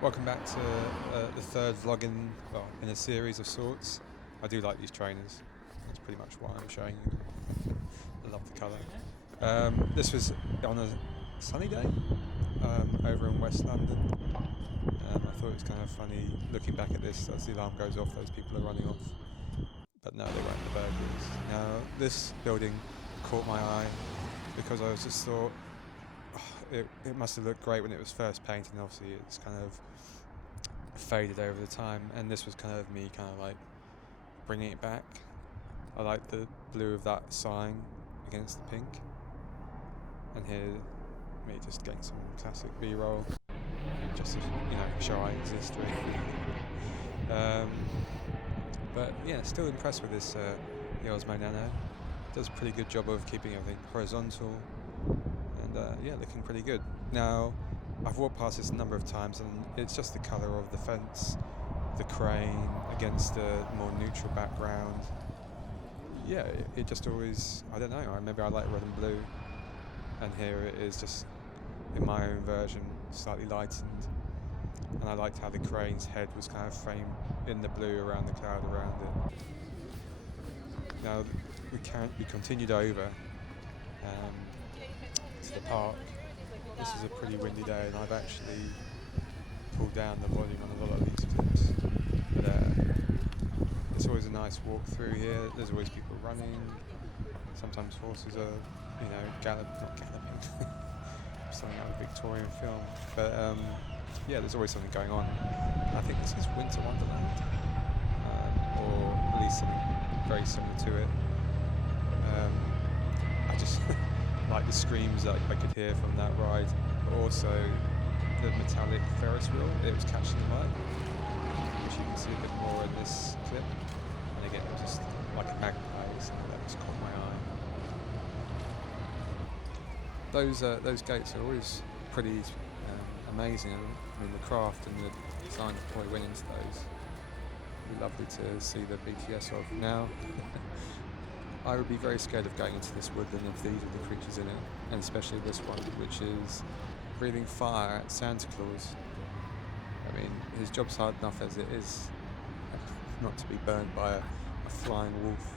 Welcome back to the third vlog in a series of sorts. I do like these trainers. That's pretty much what I'm showing you. I love the colour. This was on a sunny day over in West London. I thought it was kind of funny looking back at this as the alarm goes off, those people are running off. But no, they weren't the burglars. Now, this building caught my eye because I just thought, it must have looked great when it was first painted, and obviously it's kind of faded over the time, and this was kind of me like bringing it back. I like the blue of that sign against the pink, and here me just getting some classic B-roll just to show I exist really. But yeah, still impressed with this the Osmo Nano. Does a pretty good job of keeping everything horizontal, and yeah, looking pretty good. Now, I've walked past this a number of times, and it's just the colour of the fence, the crane against a more neutral background. Yeah, it just always, I don't know, maybe I like red and blue, and here it is just in my own version, slightly lightened. And I liked how the crane's head was kind of framed in the blue around the cloud around it. Now, we continued over to the park. This is a pretty windy day, and I've actually pulled down the volume on a lot of these clips. But it's always a nice walk through here. There's always people running. Sometimes horses are, not galloping. Something out of a Victorian film. But yeah, there's always something going on. I think this is Winter Wonderland, or at least something very similar to it. I just like the screams that I could hear from that ride, but also the metallic Ferris wheel. It was catching the light, which you can see a bit more in this clip. And again, it was just like a magpie, so that just caught my eye. Those gates are always pretty amazing. I mean, the craft and the design that probably went into those. It'd be lovely to see the BTS of now. I would be very scared of going into this woodland if these were the creatures in it, and especially this one, which is breathing fire at Santa Claus. I mean, his job's hard enough as it is, not to be burned by a flying wolf.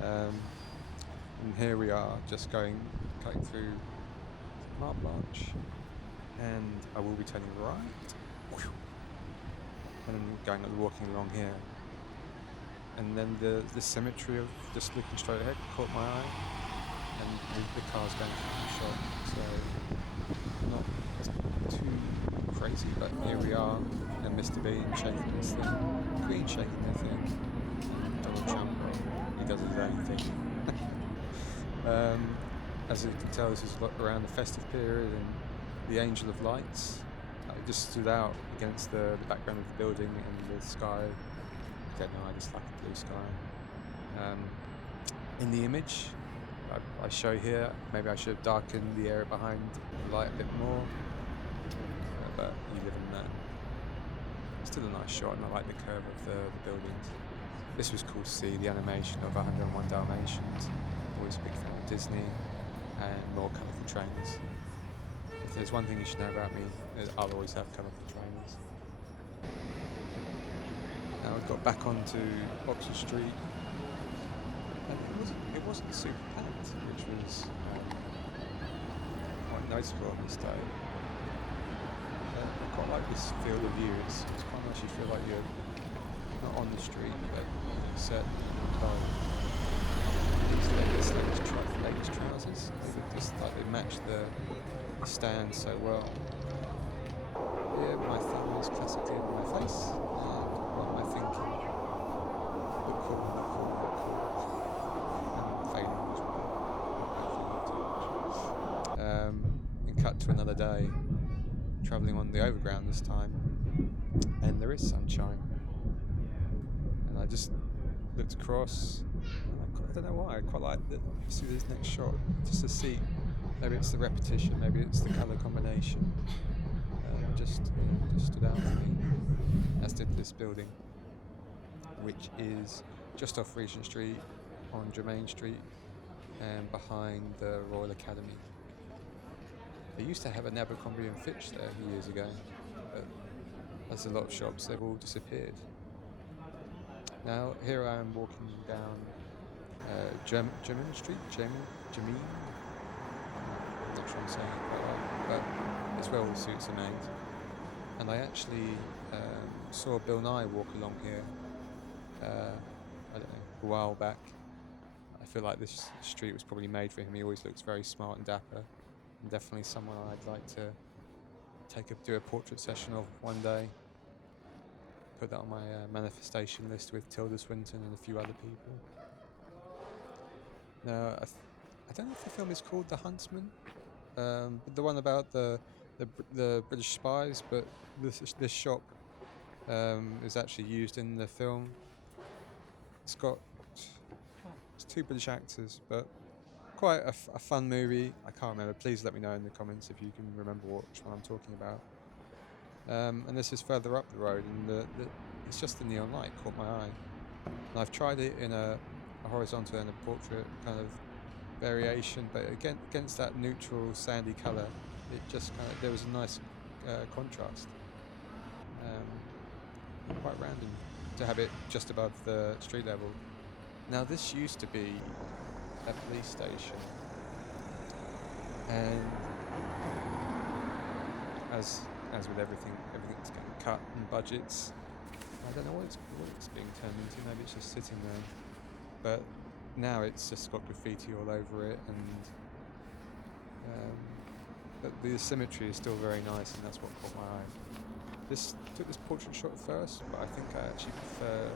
And here we are, just going through Mont Blanche, and I will be turning right, and walking along here. And then the symmetry of just looking straight ahead caught my eye, and the car's going through the shot, so not too crazy. But here we are, and Mr. Bean shaking this thing, Queen shaking their thing, Donald Trump, he does his own thing. As you can tell, this is around the festive period, and the Angel of Lights it just stood out against the background of the building and the sky. I don't know, I just like the blue sky. In the image I show here, maybe I should have darkened the area behind the light a bit more, but you live in that. Still a nice shot, and I like the curve of the buildings. This was cool to see the animation of 101 Dalmatians. Always a big fan of Disney, and more colourful trainers. If there's one thing you should know about me, I'll always have colourful trainers. Now I got back onto Oxford Street, and it wasn't super packed, which was quite noticeable on this day. I quite like this field of view. It's quite nice. You feel like you're not on the street, but set in a car. These ladies' trousers, they match the stand so well. Here, my thumb is classically in my face. What am I thinking? Look cool. And fading. And cut to another day, travelling on the overground this time, and there is sunshine. And I just looked across. I don't know why. I quite like to see this next shot, just to see. Maybe it's the repetition. Maybe it's the colour combination. Just stood out to me, as did this building, which is just off Regent Street on Germain Street and behind the Royal Academy. They used to have an Abercrombie and Fitch there years ago, but as a lot of shops, they've all disappeared. Now here I am walking down German Street, Jamin. I'm not sure I'm saying it quite right, but it's where all the suits are made. And I actually saw Bill Nye walk along here, I don't know, a while back. I feel like this street was probably made for him. He always looks very smart and dapper, and definitely someone I'd like to do a portrait session of one day. Put that on my manifestation list with Tilda Swinton and a few other people. Now, I don't know if the film is called The Huntsman, but the one about the British spies. But this shop is actually used in the film. It's 2 British actors, but quite a fun movie. I can't remember. Please let me know in the comments if you can remember which one I'm talking about. And this is further up the road, and it's just the neon light caught my eye. And I've tried it in a horizontal and a portrait kind of variation, but against that neutral sandy colour, it just there was a nice contrast. Quite random to have it just above the street level. Now this used to be a police station, and as with everything's getting cut and budgets. I don't know what it's being turned into. Maybe it's just sitting there, but now it's just got graffiti all over it, and but the symmetry is still very nice, and that's what caught my eye. Took this portrait shot first, but I think I actually prefer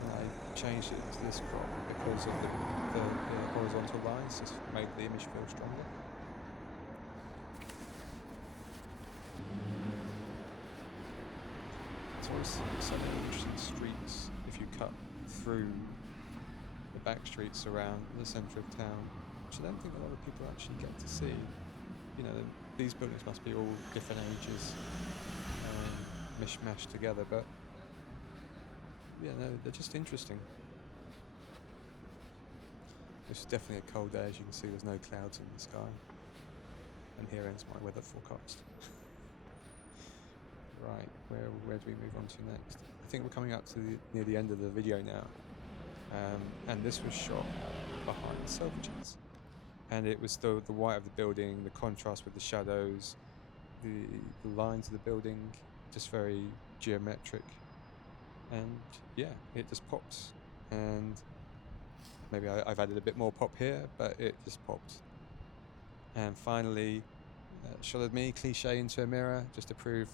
when I changed it to this crop because of the horizontal lines just made the image feel stronger. It's always some interesting streets if you cut through the back streets around the centre of town, which I don't think a lot of people actually get to see. You know, these buildings must be all different ages, mishmashed together, but yeah, no, they're just interesting. This is definitely a cold day, as you can see. There's no clouds in the sky, and here ends my weather forecast. Right, where do we move on to next? I think we're coming up to near the end of the video now, and this was shot behind Selvages, and it was the white of the building, the contrast with the shadows, the lines of the building, just very geometric, and yeah, it just pops. And maybe I've added a bit more pop here, but it just popped. And finally, shot of me cliche into a mirror, just to prove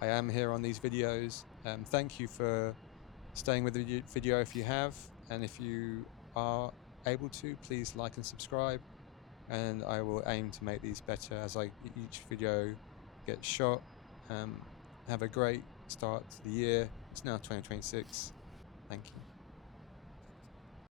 I am here on these videos. Thank you for staying with the video if you have, and if you are able to, please like and subscribe, and I will aim to make these better as each video gets shot. Have a great start to the year. It's now 2026. Thank you.